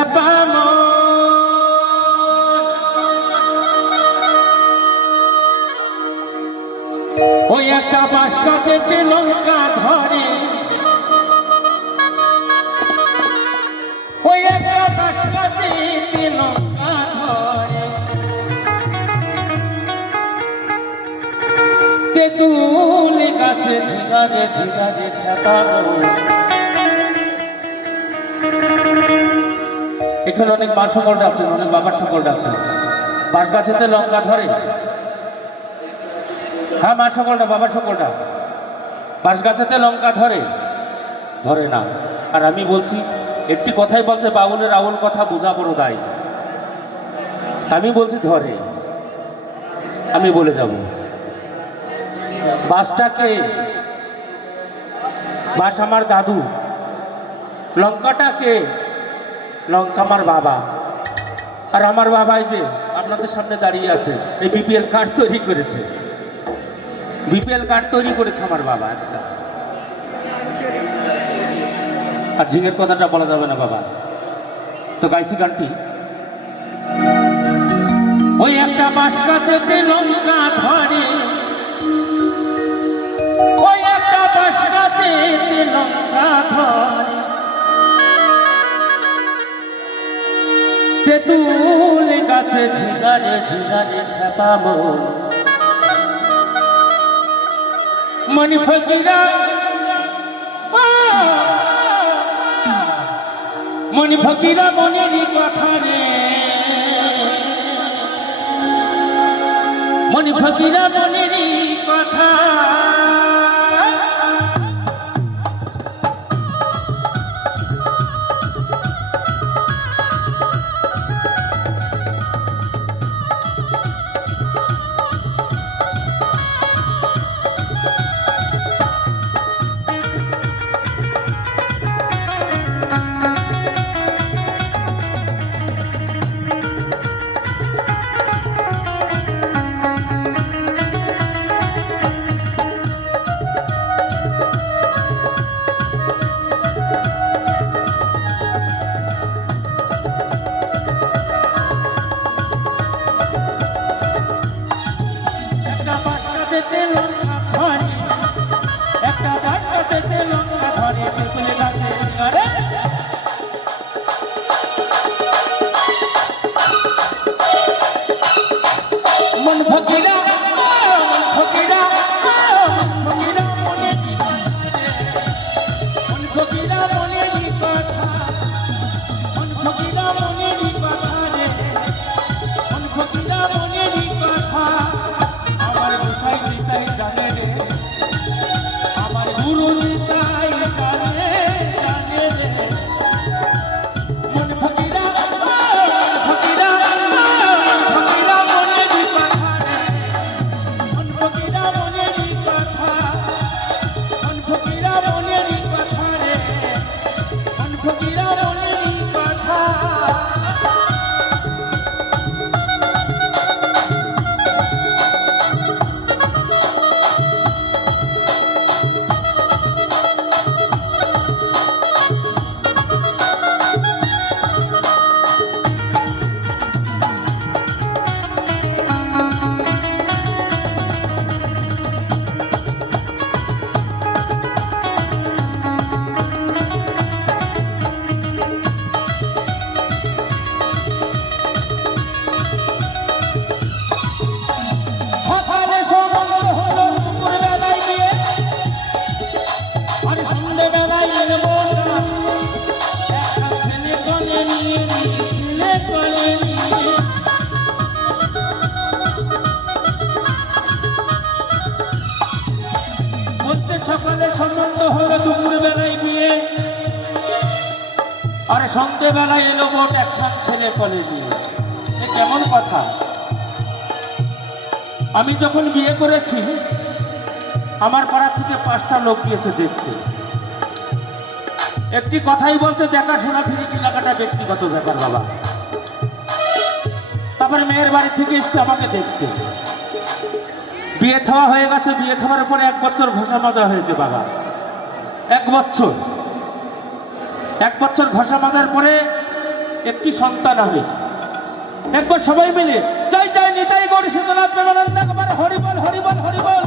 খেপাম ওই একটা বাঁশ গাছেতে লঙ্কা ধরে ওই একটা বাঁশ গাছেতে লঙ্কা ধরে তেঁতুল গাছে ঝিঙারে ঝিঙারে খেপাম। এখানে অনেক মা সকলটা আছেন, অনেক বাবার সকলটা আছেন। বাঁশ গাছেতে লঙ্কা ধরে, হ্যাঁ মা সকলটা বাবার সকলটা। বাঁশ গাছেতে লঙ্কা ধরে ধরে না। আর আমি বলছি একটি কথাই বলছে বাউলের আউল কথা বোঝা বড় দায়। আমি বলছি ধরে, আমি বলে যাব বাঁশটাকে, বাঁশ আমার দাদু, লঙ্কাটাকে, লঙ্কা আমার বাবা। আর আমার বাবাই যে আপনাদের সামনে দাঁড়িয়ে আছে এই বিপিএল কার্ড তৈরি করেছে, বিপিএল কার্ড তৈরি করেছে আমার বাবা একটা। আর ঝিঙের কথাটা বলা যাবে না বাবা, তো গাইছি গানটি। ওই একটা বাঁশ গাছেতে লঙ্কা ধরে ওই একটা বাঁশ গাছেতে লঙ্কা ধরে তেঁতুল গাছে ঝিঙারে ঝিঙারে খেপাম। মনি ফকিরা মনি ফকিরা মনেরই কথা রে, মনি ফকিরা মনেরই কথা। আর সন্ধ্যেবেলায় এলো বোট একখান ছেলে কোলে নিয়ে। কেমন কথা! আমি যখন বিয়ে করেছি আমার পাড়া থেকে 5টা লোক গিয়েছে দেখতে। একটি কথাই বলছে, দেখাশোনা ফিরে কেনাকাটা ব্যক্তিগত ব্যাপার বাবা। তারপরে মেয়ের বাড়ি থেকে এসছে আমাকে দেখতে। বিয়ে থাওয়া হয়ে গেছে, বিয়ে থাওয়ার পরে 1 বছর ঘষা মাজা হয়েছে বাবা। 1 বছর ঘষা মাজার পরে একটি সন্তান হবে। একবার সবাই মিলে জয় জয় নিতাই গৌর শীতনাথ প্রেমানন্দ একবার হরিবল হরিবল হরিবল।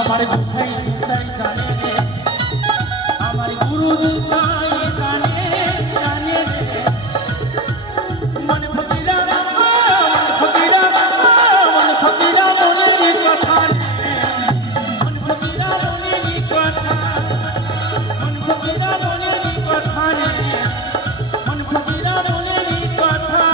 আমার গুসাই চিন্তাই জানে রে, আমার গুরু চিন্তাই জানে জানে রে, মন ফকিরা মন ফকিরা মনের কথা রে, মন ফকিরা মনের কথা, মন ফকিরা মনের কথা রে, মন ফকিরা মনের কথা।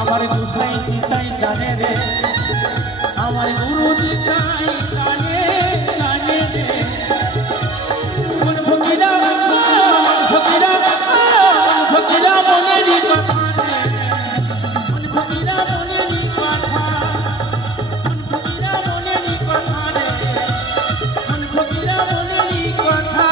আমার গুসাই চিন্তাই জানে রে, আমার গুরু চিন্তাই জানে জানে রে, মন ফকিরা ফকিরা ফকিরা মনেরই কথা রে, মন ফকিরা মনেরই কথা, মন ফকিরা মনেরই কথা রে, মন ফকিরা মনেরই কথা।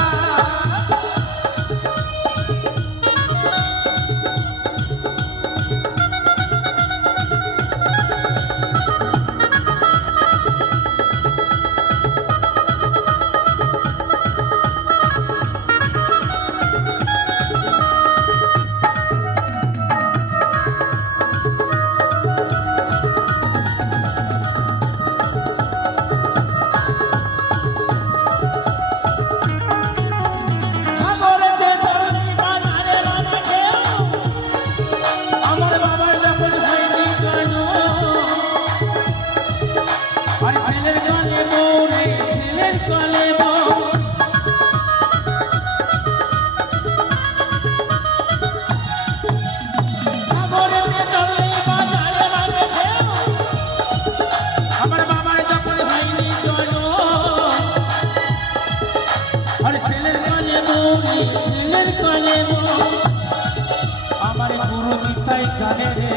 আমার গুরু চিন্তাই জানে রে,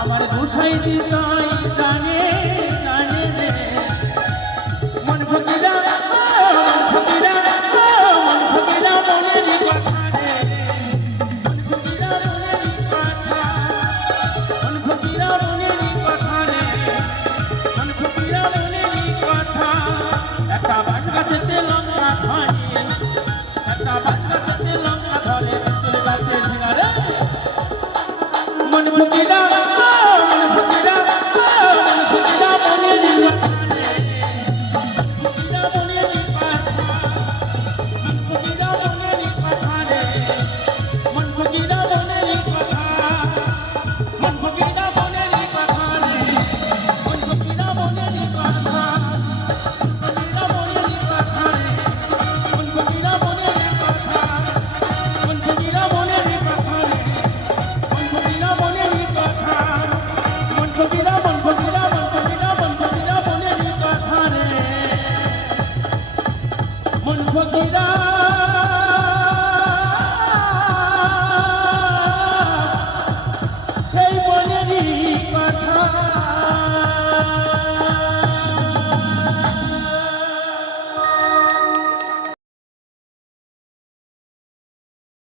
আমার গুসাই চিন্তাই জানে জানে রে, মন ফকিরা ফকিরা মন ফকিরা মনেরই কথা রে, মন ফকিরা মনেরই কথা, মন ফকিরা মনেরই কথা রে, মন ফকিরা মনেরই কথা। একটা বাস গাছেতে লঙ্কা ধরে, একটা বাস গাছেতে লঙ্কা ধরে, তুলে গাছে ঝিঙা রে, মন ফকিরা